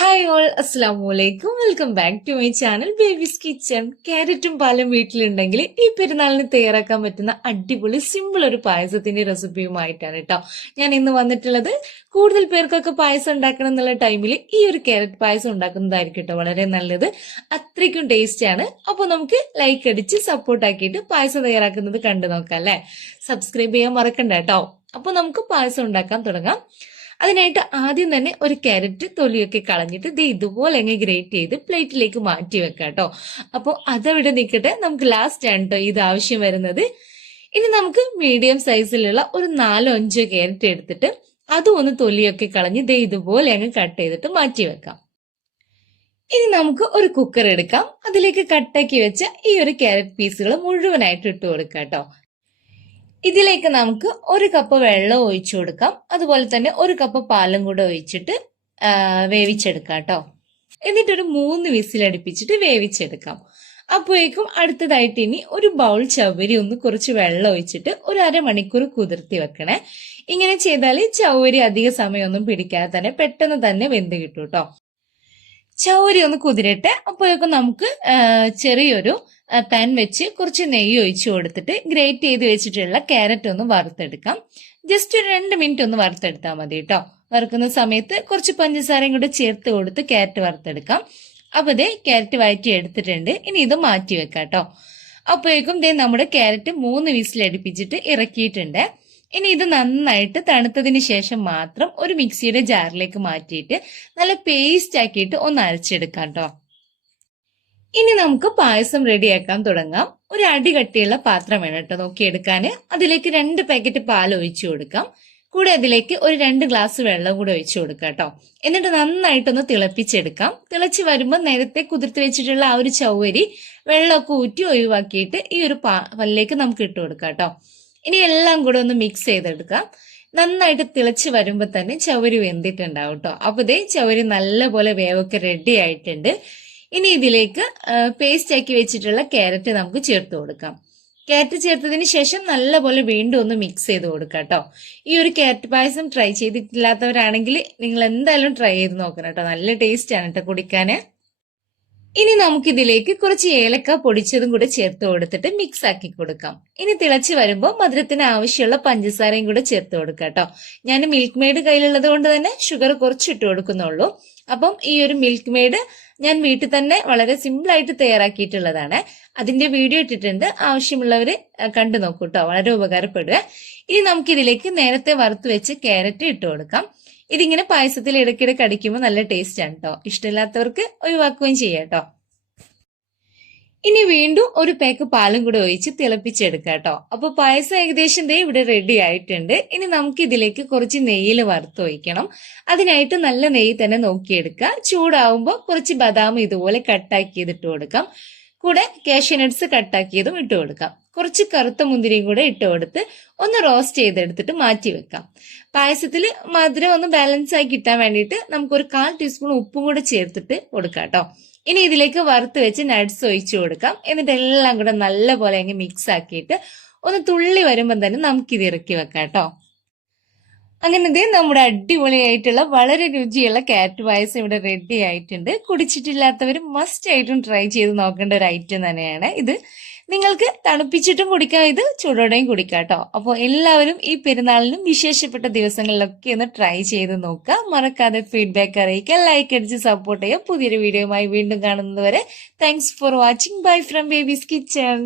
Hi all അസ്സാം വലൈക്കും welcome back to my channel babies kitchen ക്യാരറ്റും പാലും വീട്ടിലുണ്ടെങ്കിൽ ഈ പെരുന്നാളിന് തയ്യാറാക്കാൻ പറ്റുന്ന അടിപൊളി സിമ്പിൾ ഒരു പായസത്തിന്റെ റെസിപ്പിയുമായിട്ടാണ് കേട്ടോ. ഞാൻ ഇന്ന് വന്നിട്ടുള്ളത് കൂടുതൽ പേർക്കൊക്കെ പായസം ഉണ്ടാക്കണം എന്നുള്ള ടൈമിൽ ഈ ഒരു ക്യാരറ്റ് പായസം ഉണ്ടാക്കുന്നതായിരിക്കും കേട്ടോ വളരെ നല്ലത്. അത്രയ്ക്കും ടേസ്റ്റ് ആണ്. അപ്പോൾ നമുക്ക് ലൈക്ക് അടിച്ച് സപ്പോർട്ട് ആക്കിയിട്ട് പായസം തയ്യാറാക്കുന്നത് കണ്ടു നോക്കാം അല്ലേ? സബ്സ്ക്രൈബ് ചെയ്യാൻ മറക്കണ്ട കേട്ടോ. അപ്പോൾ നമുക്ക് പായസം ഉണ്ടാക്കാൻ തുടങ്ങാം. അതിനായിട്ട് ആദ്യം തന്നെ ഒരു കാരറ്റ് തൊലിയൊക്കെ കളഞ്ഞിട്ട് ദേ ഇതുപോലെ അങ്ങ് ഗ്രേറ്റ് ചെയ്ത് പ്ലേറ്റിലേക്ക് മാറ്റി വെക്കാം കേട്ടോ അപ്പോൾ അതവിടെ നിൽക്കട്ടെ നമുക്ക് ലാസ്റ്റ് ആണ് കേട്ടോ ഇത് ആവശ്യം വരുന്നത്. ഇനി നമുക്ക് മീഡിയം സൈസിലുള്ള ഒരു നാലോ അഞ്ചോ കാരറ്റ് എടുത്തിട്ട് അതും ഒന്ന് തൊലിയൊക്കെ കളഞ്ഞ് ദേ ഇതുപോലെ അങ്ങ് കട്ട് ചെയ്തിട്ട് മാറ്റി വെക്കാം. ഇനി നമുക്ക് ഒരു കുക്കർ എടുക്കാം. അതിലേക്ക് കട്ടാക്കി വെച്ച ഈ ഒരു കാരറ്റ് പീസുകൾ മുഴുവനായിട്ട് ഇട്ട് കൊടുക്കാം കേട്ടോ ഇതിലേക്ക് നമുക്ക് ഒരു കപ്പ് വെള്ളം ഒഴിച്ചു കൊടുക്കാം. അതുപോലെ തന്നെ ഒരു കപ്പ് പാലും കൂടെ ഒഴിച്ചിട്ട് വേവിച്ചെടുക്കാം കേട്ടോ. എന്നിട്ടൊരു മൂന്ന് വിസിലടുപ്പിച്ചിട്ട് വേവിച്ചെടുക്കാം. അപ്പോഴേക്കും അടുത്തതായിട്ട് ഇനി ഒരു ബൗൾ ചവരി ഒന്ന് കുറച്ച് വെള്ളം ഒഴിച്ചിട്ട് ഒരു അരമണിക്കൂർ കുതിർത്തി വെക്കണേ. ഇങ്ങനെ ചെയ്താൽ ചവരി അധിക സമയമൊന്നും പിടിക്കാതെ തന്നെ പെട്ടെന്ന് തന്നെ വെന്ത് കിട്ടും കേട്ടോ. ചവരി ഒന്ന് കുതിരട്ടെ. അപ്പോഴേക്കും നമുക്ക് ചെറിയൊരു പാൻ വെച്ച് കുറച്ച് നെയ്യ് ഒഴിച്ചു കൊടുത്തിട്ട് ഗ്രേറ്റ് ചെയ്ത് വെച്ചിട്ടുള്ള ക്യാരറ്റ് ഒന്ന് വറുത്തെടുക്കാം. ജസ്റ്റ് ഒരു രണ്ട് മിനിറ്റ് ഒന്ന് വറുത്തെടുത്താൽ മതി കേട്ടോ വറുക്കുന്ന സമയത്ത് കുറച്ച് പഞ്ചസാരയും കൂടെ ചേർത്ത് കൊടുത്ത് ക്യാരറ്റ് വറുത്തെടുക്കാം. അപ്പൊ ഇതേ ക്യാരറ്റ് വഴറ്റി എടുത്തിട്ടുണ്ട്. ഇനി ഇത് മാറ്റി വെക്കാം കേട്ടോ അപ്പോഴേക്കും ദേ നമ്മുടെ ക്യാരറ്റ് മൂന്ന് വിസിലടുപ്പിച്ചിട്ട് ഇറക്കിയിട്ടുണ്ട്. ഇനി ഇത് നന്നായിട്ട് തണുത്തതിന് ശേഷം മാത്രം ഒരു മിക്സിയുടെ ജാറിലേക്ക് മാറ്റിയിട്ട് നല്ല പേസ്റ്റ് ആക്കിയിട്ട് ഒന്ന് അരച്ചെടുക്കാം കേട്ടോ ഇനി നമുക്ക് പായസം റെഡിയാക്കാൻ തുടങ്ങാം. ഒരു അടി കട്ടിയുള്ള പാത്രം വേണം കേട്ടോ നോക്കിയെടുക്കാന് അതിലേക്ക് രണ്ട് പാക്കറ്റ് പാൽ ഒഴിച്ചു കൊടുക്കാം. കൂടെ അതിലേക്ക് ഒരു രണ്ട് ഗ്ലാസ് വെള്ളം കൂടെ ഒഴിച്ചു കൊടുക്കാം കേട്ടോ എന്നിട്ട് നന്നായിട്ടൊന്ന് തിളപ്പിച്ചെടുക്കാം. തിളച്ച് വരുമ്പോൾ നേരത്തെ കുതിർത്ത് വെച്ചിട്ടുള്ള ആ ഒരു ചൗവരി വെള്ളമൊക്കെ ഊറ്റി ഒഴിവാക്കിയിട്ട് ഈ ഒരു പാലിലേക്ക് നമുക്ക് ഇട്ട് കൊടുക്കാം കേട്ടോ ഇനി എല്ലാം കൂടെ ഒന്ന് മിക്സ് ചെയ്തെടുക്കാം നന്നായിട്ട് തിളച്ച് വരുമ്പോൾ തന്നെ ചവരി വെന്തിട്ടുണ്ടാവും കേട്ടോ അപ്പൊ ഇതേ ചവരി നല്ലപോലെ വേവൊക്കെ റെഡി ആയിട്ടുണ്ട്. ഇനി ഇതിലേക്ക് പേസ്റ്റ് ആക്കി വെച്ചിട്ടുള്ള ക്യാരറ്റ് നമുക്ക് ചേർത്ത് കൊടുക്കാം. ക്യാരറ്റ് ചേർത്തതിന് ശേഷം നല്ലപോലെ വീണ്ടും ഒന്ന് മിക്സ് ചെയ്ത് കൊടുക്കാം കേട്ടോ ഈ ഒരു ക്യാരറ്റ് പായസം ട്രൈ ചെയ്തിട്ടില്ലാത്തവരാണെങ്കിൽ നിങ്ങൾ എന്തായാലും ട്രൈ ചെയ്ത് നോക്കണം കേട്ടോ നല്ല ടേസ്റ്റ് ആണ് കേട്ടോ കുടിക്കാന് ഇനി നമുക്കിതിലേക്ക് കുറച്ച് ഏലക്ക പൊടിച്ചതും കൂടെ ചേർത്ത് കൊടുത്തിട്ട് മിക്സ് ആക്കി കൊടുക്കാം. ഇനി തിളച്ച് വരുമ്പോൾ മധുരത്തിന് ആവശ്യമുള്ള പഞ്ചസാരയും കൂടെ ചേർത്ത് കൊടുക്കാം കേട്ടോ. ഞാൻ മിൽക്ക് മെയ്ഡ് കയ്യിലുള്ളത് കൊണ്ട് തന്നെ ഷുഗർ കുറച്ചിട്ട് കൊടുക്കുന്നുള്ളൂ. അപ്പം ഈ ഒരു മിൽക്ക് മെയ്ഡ് ഞാൻ വീട്ടിൽ തന്നെ വളരെ സിമ്പിൾ ആയിട്ട് തയ്യാറാക്കിയിട്ടുള്ളതാണ്. അതിന്റെ വീഡിയോ ഇട്ടിട്ടുണ്ട്. ആവശ്യമുള്ളവർ കണ്ടു നോക്കൂട്ടോ വളരെ ഉപകാരപ്പെടുക. ഇനി നമുക്കിതിലേക്ക് നേരത്തെ വറുത്ത് വെച്ച് ക്യാരറ്റ് ഇട്ട് കൊടുക്കാം. ഇതിങ്ങനെ പായസത്തിൽ ഇടയ്ക്കിടെ കടിക്കുമ്പോൾ നല്ല ടേസ്റ്റ് ആണ് കേട്ടോ ഇഷ്ടമില്ലാത്തവർക്ക് ഒഴിവാക്കുകയും ചെയ്യാം ഇനി വീണ്ടും ഒരു പേക്ക് പാലും കൂടെ ഒഴിച്ച് തിളപ്പിച്ചെടുക്കാം കേട്ടോ അപ്പൊ പായസം ഏകദേശം ദേ ഇവിടെ റെഡി ആയിട്ടുണ്ട്. ഇനി നമുക്ക് ഇതിലേക്ക് കുറച്ച് നെയ്യിൽ വറുത്ത് ഒഴിക്കണം. അതിനായിട്ട് നല്ല നെയ്യ് തന്നെ നോക്കിയെടുക്കുക ചൂടാവുമ്പോൾ കുറച്ച് ബദാം ഇതുപോലെ കട്ടാക്കി ഇതിട്ട് കൊടുക്കാം. കൂടെ കാഷ്യനട്സ് കട്ടാക്കിയതും ഇട്ട് കൊടുക്കാം. കുറച്ച് കറുത്ത മുന്തിരിയും കൂടെ ഇട്ട് കൊടുത്ത് ഒന്ന് റോസ്റ്റ് ചെയ്തെടുത്തിട്ട് മാറ്റി വെക്കാം. പായസത്തിൽ മധുരം ഒന്ന് ബാലൻസ് ആയി കിട്ടാൻ വേണ്ടിയിട്ട് നമുക്ക് ഒരു കാൽ ടീസ്പൂൺ ഉപ്പും കൂടെ ചേർത്തിട്ട് കൊടുക്കാം കേട്ടോ. ഇനി ഇതിലേക്ക് വറുത്ത് വെച്ച് നട്ട്സ് ഒഴിച്ചു കൊടുക്കാം. എന്നിട്ട് എല്ലാം കൂടെ നല്ലപോലെ അങ്ങ് മിക്സ് ആക്കിയിട്ട് ഒന്ന് തുള്ളി വരുമ്പോൾ തന്നെ നമുക്കിത് ഇറക്കി വെക്കാം കേട്ടോ. അങ്ങനെ ഇതേ നമ്മുടെ അടിപൊളിയായിട്ടുള്ള വളരെ രുചിയുള്ള കാറ്റ് പായസം ഇവിടെ റെഡി ആയിട്ടുണ്ട്. കുടിച്ചിട്ടില്ലാത്തവർ മസ്റ്റ് ആയിട്ടും ട്രൈ ചെയ്ത് നോക്കേണ്ട ഒരു ഐറ്റം തന്നെയാണ് ഇത്. നിങ്ങൾക്ക് തണുപ്പിച്ചിട്ടും കുടിക്കാം ഇത് ചൂടോടെയും കുടിക്കാം കേട്ടോ അപ്പോൾ എല്ലാവരും ഈ പെരുന്നാളിനും വിശേഷപ്പെട്ട ദിവസങ്ങളിലൊക്കെ ഒന്ന് ട്രൈ ചെയ്ത് നോക്കുക. മറക്കാതെ ഫീഡ്ബാക്ക് അറിയിക്കുക. ലൈക്ക് അടിച്ച് സപ്പോർട്ട് ചെയ്യുക. പുതിയൊരു വീഡിയോയുമായി വീണ്ടും കാണുന്നതുവരെ thanks for watching bye from babies kitchen